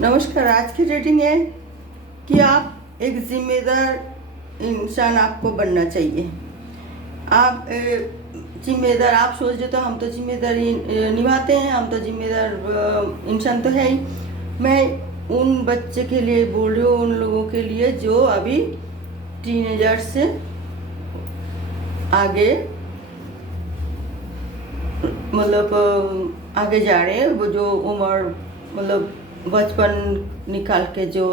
नमस्कार। आज की रीडिंग है कि आप एक जिम्मेदार इंसान आपको बनना चाहिए। आप जिम्मेदार आप सोच रहे तो हम तो जिम्मेदारी निभाते हैं, हम तो जिम्मेदार इंसान तो है ही। मैं उन बच्चे के लिए बोल रही हूँ, उन लोगों के लिए जो अभी टीनेजर से आगे मतलब आगे जा रहे हैं, वो जो उम्र मतलब बचपन निकाल के जो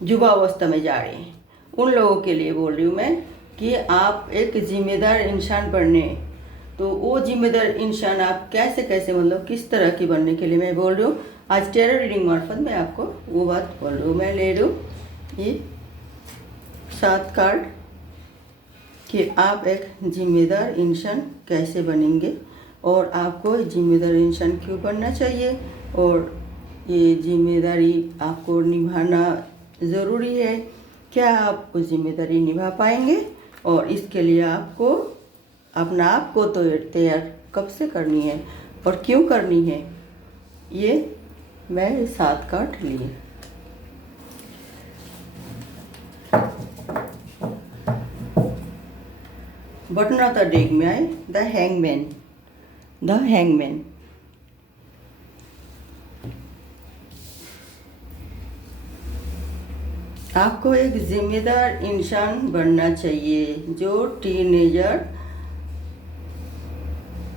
युवा अवस्था में जा रहे हैं, उन लोगों के लिए बोल रही हूँ मैं कि आप एक जिम्मेदार इंसान बनने। तो वो जिम्मेदार इंसान आप कैसे कैसे मतलब किस तरह की बनने के लिए मैं बोल रही हूँ। आज टेरर रीडिंग मार्फत मैं आपको वो बात बोल रही हूँ। मैं ले रही हूँ ये 7 कार्ड कि आप एक जिम्मेदार इंसान कैसे बनेंगे और आपको जिम्मेदार इंसान क्यों बनना चाहिए और ये जिम्मेदारी आपको निभाना ज़रूरी है। क्या आप वो जिम्मेदारी निभा पाएंगे और इसके लिए आपको अपना आप को तो तैयार कब से करनी है और क्यों करनी है, ये मैं 7 कार्ड लिए। बटन ऑफ द डेक में आए द हैंगमैन। द हैंगमैन आपको एक जिम्मेदार इंसान बनना चाहिए। जो टीनेजर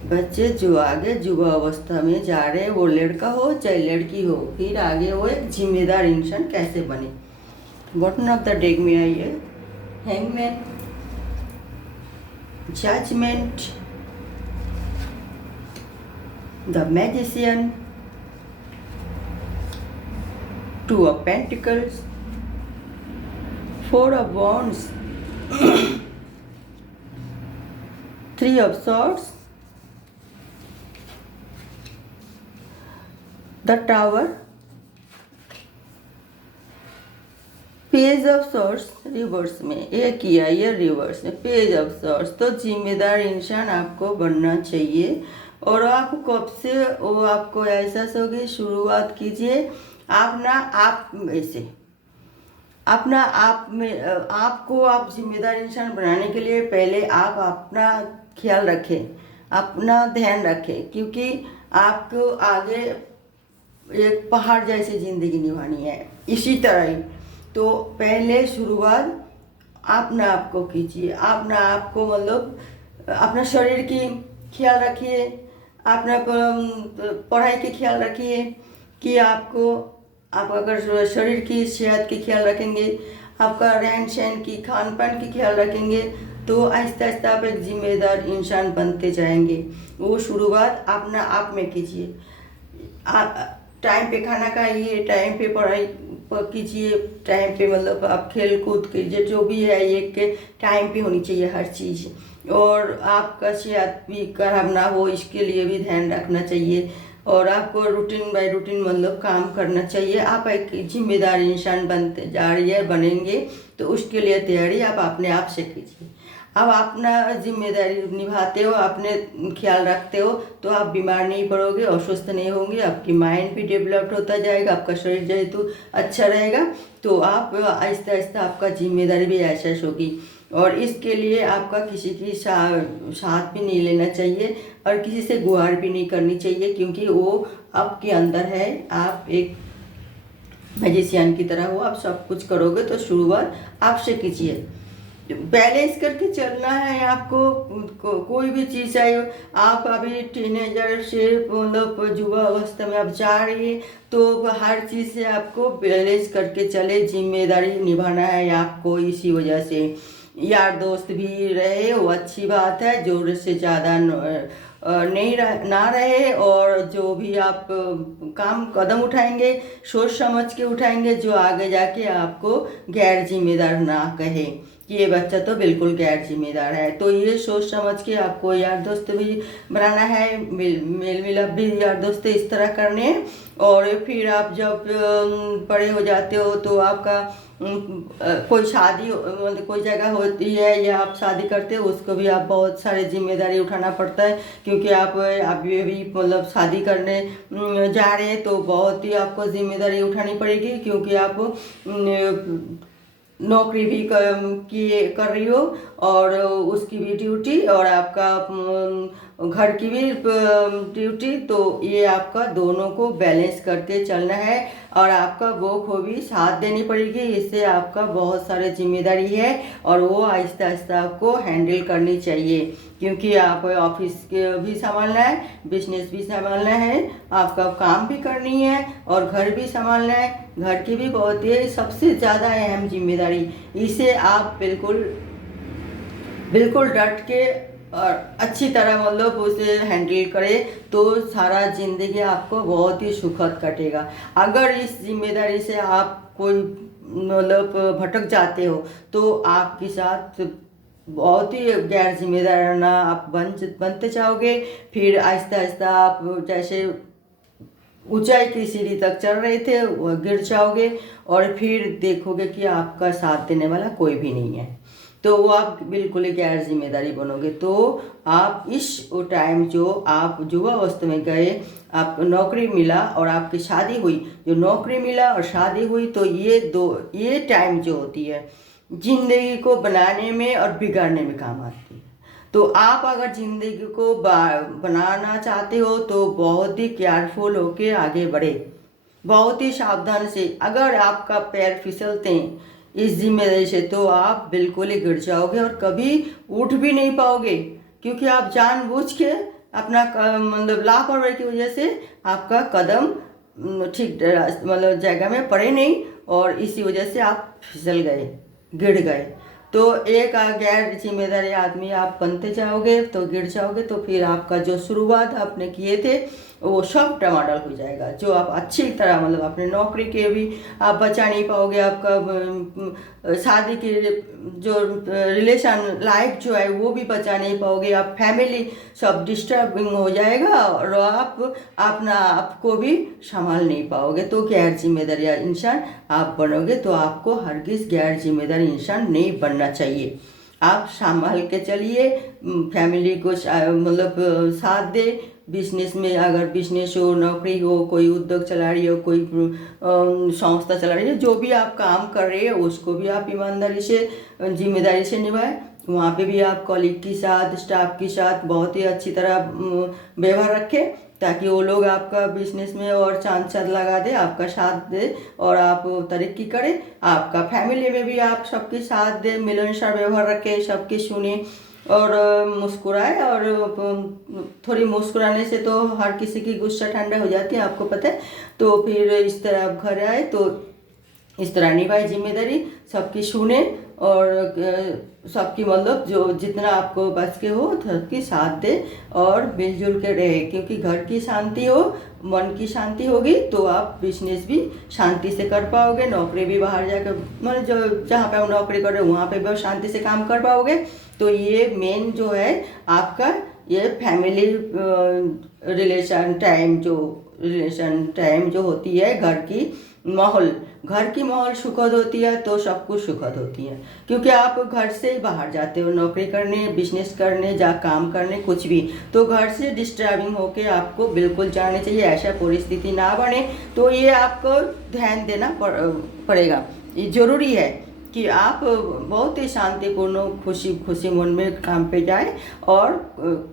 बच्चे जो आगे युवा अवस्था में जा रहे हैं, वो लड़का हो चाहे लड़की हो, फिर आगे वो एक जिम्मेदार इंसान कैसे बने। बॉटम ऑफ द डेक में आई है hangman, judgement, the magician, 2 of pentacles, 4 of wands, 3 of swords, the tower, page of swords reverse में एक किया, ये रिवर्स में पेज ऑफ सॉर्ट्स। तो जिम्मेदार इंसान आपको बनना चाहिए और आप कब से वो आपको एहसास होगी, शुरुआत कीजिए अपना आप में से। अपना आप में आपको आप जिम्मेदार इंसान बनाने के लिए पहले आप अपना ख्याल रखें, अपना ध्यान रखें, क्योंकि आपको आगे एक पहाड़ जैसी ज़िंदगी निभानी है। इसी तरह ही तो पहले शुरुआत अपना आप को कीजिए। अपना आप को मतलब अपना शरीर की ख्याल रखिए, अपना पढ़ाई की ख्याल रखिए कि आपको आप अगर शरीर की सेहत की ख्याल रखेंगे, आपका रहन सहन की खान पान की ख्याल रखेंगे, तो आहिस्ता आहिस्ता आप एक जिम्मेदार इंसान बनते जाएंगे। वो शुरुआत अपना आप में कीजिए। टाइम पे खाना खाइए, टाइम पे पढ़ाई कीजिए, टाइम पे मतलब आप खेल कूद कीजिए, जो भी है एक टाइम पे होनी चाहिए हर चीज़। और आपका सेहत भी खराब ना हो, इसके लिए भी ध्यान रखना चाहिए। और आपको रूटीन बाय रूटीन मतलब काम करना चाहिए। आप एक जिम्मेदार इंसान बनते जा रही है, बनेंगे, तो उसके लिए तैयारी आप अपने आप से कीजिए। अब अपना जिम्मेदारी निभाते हो, अपने ख्याल रखते हो, तो आप बीमार नहीं पड़ोगे, अस्वस्थ नहीं होंगे, आपकी माइंड भी डेवलप्ड होता जाएगा, आपका शरीर जेहेतु अच्छा रहेगा, तो आप आहिस्ता आहिस्ता आपका जिम्मेदारी भी एहसास होगी। और इसके लिए आपका किसी की साथ भी नहीं लेना चाहिए और किसी से गुहार भी नहीं करनी चाहिए, क्योंकि वो आपके अंदर है। आप एक मैजिशियन की तरह हो, आप सब कुछ करोगे, तो शुरुआत आपसे कीजिए। बैलेंस करके चलना है आपको। कोई भी चीज़ चाहे आप अभी टीनेजर से मतलब युवा अवस्था में आप जा रही है, तो हर चीज़ से आपको बैलेंस करके चले। जिम्मेदारी निभाना है आपको। इसी वजह से यार दोस्त भी रहे वो अच्छी बात है, ज़रूरत से ज़्यादा नहीं ना रहे। और जो भी आप काम कदम उठाएंगे, सोच समझ के उठाएंगे, जो आगे जाके आपको गैर जिम्मेदार ना कहे कि ये बच्चा तो बिल्कुल गैर जिम्मेदार है। तो ये सोच समझ के आपको यार दोस्त भी बनाना है, मेल मिलाप भी यार दोस्त इस तरह करने हैं। और फिर आप जब बड़े हो जाते हो तो आपका कोई शादी मतलब कोई जगह होती है या आप शादी करते हो, उसको भी आप बहुत सारे जिम्मेदारी उठाना पड़ता है, क्योंकि आप ये भी मतलब शादी करने जा रहे हैं तो बहुत ही आपको जिम्मेदारी उठानी पड़ेगी, क्योंकि आप नौकरी भी कर रही हो और उसकी भी ड्यूटी और आपका घर की भी ड्यूटी, तो ये आपका दोनों को बैलेंस करके चलना है और आपका वो को भी साथ देनी पड़ेगी। इससे आपका बहुत सारे जिम्मेदारी है और वो आहिस्ता आहिस्ता आपको हैंडल करनी चाहिए, क्योंकि आप ऑफिस के भी संभालना है, बिजनेस भी संभालना है, आपका काम भी करनी है और घर भी संभालना है। घर की भी बहुत ही सबसे ज़्यादा अहम जिम्मेदारी, इसे आप बिल्कुल बिल्कुल डट के और अच्छी तरह मतलब उसे हैंडल करें तो सारा जिंदगी आपको बहुत ही सुखद कटेगा। अगर इस जिम्मेदारी से आप कोई मतलब भटक जाते हो तो आपके साथ बहुत ही गैर जिम्मेदाराना आप बनते जाओगे। फिर आहिस्ता आहिस्ता आप जैसे ऊंचाई की सीढ़ी तक चढ़ रहे थे वो गिर जाओगे और फिर देखोगे कि आपका साथ देने वाला कोई भी नहीं है, तो वो आप बिल्कुल ही गैर जिम्मेदारी बनोगे। तो आप इस टाइम जो आप युवा अवस्था में गए, आप नौकरी मिला और आपकी शादी हुई, जो नौकरी मिला और शादी हुई, तो ये टाइम जो होती है जिंदगी को बनाने में और बिगाड़ने में काम आती है। तो आप अगर जिंदगी को बनाना चाहते हो तो बहुत ही केयरफुल होके आगे बढ़े, बहुत ही सावधान से। अगर आपका पैर फिसलते हैं इस जिम्मेदारी से तो आप बिल्कुल ही गिर जाओगे और कभी उठ भी नहीं पाओगे, क्योंकि आप जानबूझ के अपना मतलब लापरवाही की वजह से आपका कदम ठीक मतलब जगह में पड़े नहीं और इसी वजह से आप फिसल गए, गिर गए। तो एक गैर जिम्मेदारी आदमी आप बनते जाओगे तो गिर जाओगे, तो फिर आपका जो शुरुआत आपने किए थे वो सब टमाटर हो जाएगा। जो आप अच्छी तरह मतलब अपने नौकरी के भी आप बचा नहीं पाओगे, आपका शादी के जो रिलेशन लाइफ जो है वो भी बचा नहीं पाओगे, आप फैमिली सब डिस्टर्बिंग हो जाएगा और आप अपना आपको भी संभाल नहीं पाओगे। तो गैर जिम्मेदारी इंसान आप बनोगे, तो आपको हरगिज़ गैर जिम्मेदारी इंसान नहीं बनना चाहिए। आप संभाल के चलिए, फैमिली को मतलब साथ दे। बिजनेस में अगर बिजनेस हो, नौकरी हो, कोई उद्योग चला रही हो, कोई संस्था चला रही है, जो भी आप काम कर रहे हो उसको भी आप ईमानदारी से जिम्मेदारी से निभाएं। वहाँ पे भी आप कॉलीग के साथ, स्टाफ के साथ बहुत ही अच्छी तरह व्यवहार रखें, ताकि वो लोग आपका बिजनेस में और चांद लगा दे, आपका साथ दे और आप तरक्की करें। आपका फैमिली में भी आप सबके साथ दे, मिलनसार व्यवहार रखें, सबकी सुने और मुस्कुराए। और थोड़ी मुस्कुराने से तो हर किसी की गुस्सा ठंडा हो जाती है, आपको पता है। तो फिर इस तरह आप घर आए तो इस तरह निभाए जिम्मेदारी, सबकी सुने और सबकी मतलब जो जितना आपको बच के हो सबकी साथ दे और मिलजुल के रहे, क्योंकि घर की शांति हो, मन की शांति होगी तो आप बिजनेस भी शांति से कर पाओगे, नौकरी भी बाहर जाकर मतलब जो जहाँ पे आप नौकरी कर रहे हो वहाँ पे भी शांति से काम कर पाओगे। तो ये मेन जो है आपका ये फैमिली रिलेशन टाइम जो होती है, घर की माहौल सुखद होती है तो सब कुछ सुखद होती है, क्योंकि आप घर से ही बाहर जाते हो नौकरी करने, बिजनेस करने, काम करने, कुछ भी, तो घर से डिस्टर्बिंग होके आपको बिल्कुल जाने चाहिए। ऐसा परिस्थिति ना बने, तो ये आपको ध्यान देना पड़ेगा। ये ज़रूरी है कि आप बहुत ही शांतिपूर्ण खुशी मन में काम पे जाए और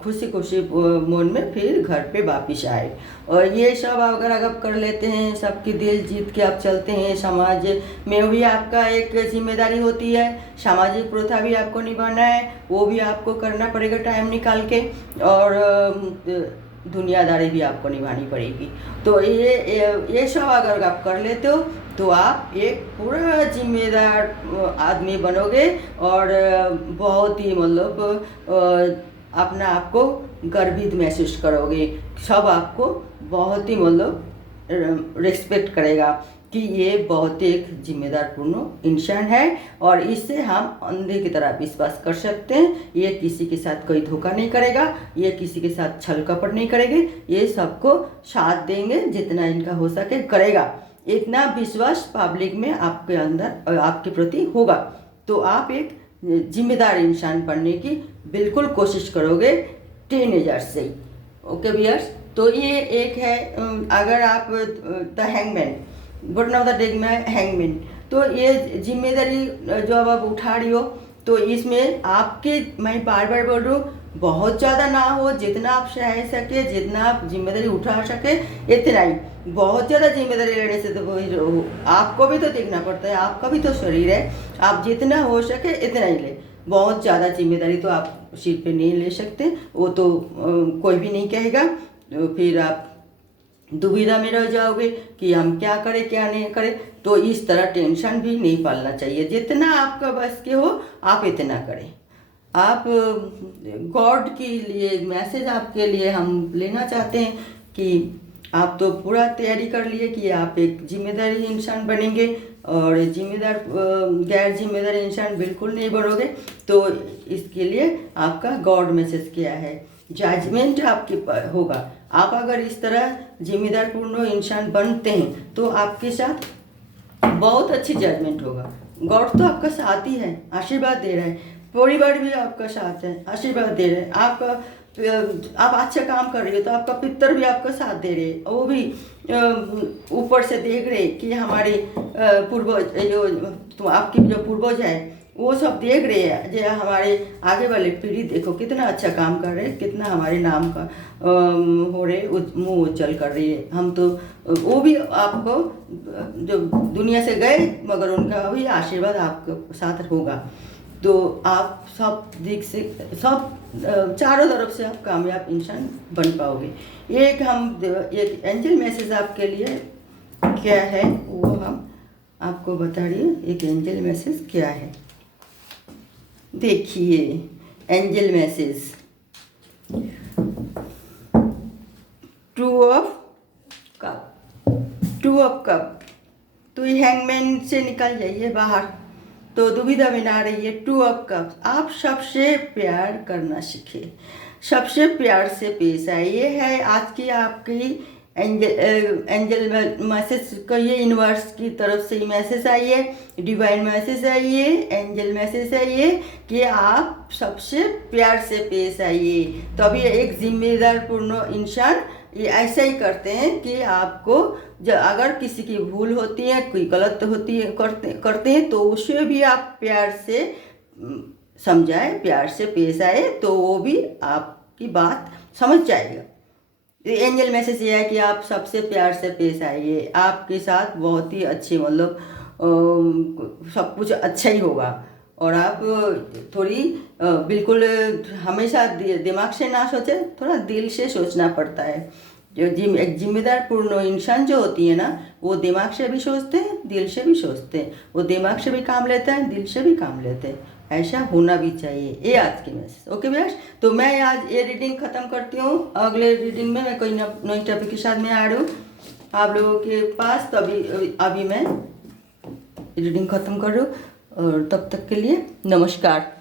खुशी मन में फिर घर पे वापस आए। और ये सब अगर आप कर लेते हैं, सबकी दिल जीत के आप चलते हैं, समाज में भी आपका एक जिम्मेदारी होती है, सामाजिक प्रथा भी आपको निभाना है, वो भी आपको करना पड़ेगा टाइम निकाल के, और दुनियादारी भी आपको निभानी पड़ेगी। तो ये सब अगर आप कर लेते हो तो आप एक पूरा जिम्मेदार आदमी बनोगे और बहुत ही मतलब अपना आपको गर्वित महसूस करोगे, सब आपको बहुत ही मतलब रिस्पेक्ट करेगा। कि ये बहुत एक जिम्मेदारपूर्ण इंसान है और इससे हम अंधे की तरह विश्वास कर सकते हैं। ये किसी के साथ कोई धोखा नहीं करेगा, ये किसी के साथ छल कपट नहीं करेंगे, ये सबको साथ देंगे, जितना इनका हो सके करेगा। इतना विश्वास पब्लिक में आपके अंदर और आपके प्रति होगा तो आप एक जिम्मेदार इंसान बनने की बिल्कुल कोशिश करोगे टीनेजर से ही। ओके वियर्स, तो ये एक है अगर आप the hangman, but now the deck में हैंगमैन, तो ये जिम्मेदारी जो अब आप उठा रही हो तो इसमें आपके, मैं बार बार बोल रही हूँ, बहुत ज़्यादा ना हो, जितना आप सह सके, जितना आप जिम्मेदारी उठा सके इतना ही। बहुत ज़्यादा जिम्मेदारी लेने से तो आपको भी तो देखना पड़ता है, आपका भी तो शरीर है, आप जितना हो सके इतना ही ले। बहुत ज़्यादा जिम्मेदारी तो आप सिर पे नहीं ले सकते, वो तो कोई भी नहीं कहेगा, तो फिर आप दुविधा में रह जाओगे कि हम क्या करें क्या नहीं करें। तो इस तरह टेंशन भी नहीं पालना चाहिए, जितना आपका बस के हो आप इतना करें। आप गॉड के लिए मैसेज आपके लिए हम लेना चाहते हैं कि आप तो पूरा तैयारी कर लिए कि आप एक जिम्मेदारी इंसान बनेंगे और जिम्मेदार गैर जिम्मेदार इंसान बिल्कुल नहीं बनोगे। तो इसके लिए आपका गॉड मैसेज क्या है, जजमेंट आपके होगा। आप अगर इस तरह जिम्मेदारपूर्ण इंसान बनते हैं तो आपके साथ बहुत अच्छी जजमेंट होगा। गॉड तो आपका साथ ही है, आशीर्वाद दे रहा है, परिवार भी आपका साथ है, आशीर्वाद दे रहे हैं। आप अच्छा काम कर रही हो तो आपका पितर भी आपका साथ दे रहे हैं, वो भी ऊपर से देख रहे कि हमारे पूर्वज जो आपके जो पूर्वज है वो सब देख रहे हैं, जो हमारे आगे वाले पीढ़ी देखो कितना अच्छा काम कर रहे हैं, कितना हमारे नाम का हो रहे, मुँह उज्जवल कर रही है। हम तो वो भी आपको जो दुनिया से गए मगर उनका भी आशीर्वाद आपके साथ होगा। तो आप सब दिख से सब चारों तरफ से आप कामयाब इंसान बन पाओगे। एक एंजल मैसेज आपके लिए क्या है वो हम आपको बता रही हूँ। एक एंजल मैसेज क्या है, देखिए angel message, two of cup, तो ये हैंगमैन से निकल जाइए बाहर, तो दुविधा में ना रहिए। टू ऑफ कप्स, आप सबसे प्यार करना सीखिए, सबसे प्यार से पेश आइए। है आज की आपकी एंजल मैसेज कहिए, यूनिवर्स की तरफ से मैसेज आई है, डिवाइन मैसेज आई है, एंजल मैसेज आई है कि आप सबसे प्यार से पेश आइए। तो अभी एक जिम्मेदारपूर्ण इंसान ये ऐसा ही करते हैं कि आपको अगर किसी की भूल होती है, कोई गलत होती है करते हैं तो उसे भी आप प्यार से समझाएं, प्यार से पेश आए तो वो भी आपकी बात समझ जाएगा। एंजल मैसेज ये है कि आप सबसे प्यार से पेश आइए, आपके साथ बहुत ही अच्छी मतलब सब कुछ अच्छा ही होगा। और आप थोड़ी बिल्कुल हमेशा दिमाग से ना सोचे, थोड़ा दिल से सोचना पड़ता है। जो एक जिम्मेदारपूर्ण इंसान जो होती है ना, वो दिमाग से भी सोचते हैं, दिल से भी सोचते हैं, वो दिमाग से भी काम लेते हैं, दिल से भी काम लेते हैं। ऐसा होना भी चाहिए। ये आज की मैसेज। ओके व्यूअर्स, तो मैं आज ये रीडिंग ख़त्म करती हूँ। अगले रीडिंग में मैं कोई नई टॉपिक के साथ में आ रही हूँ आप लोगों के पास। तो अभी मैं रीडिंग ख़त्म कर रही हूँ और तब तक के लिए नमस्कार।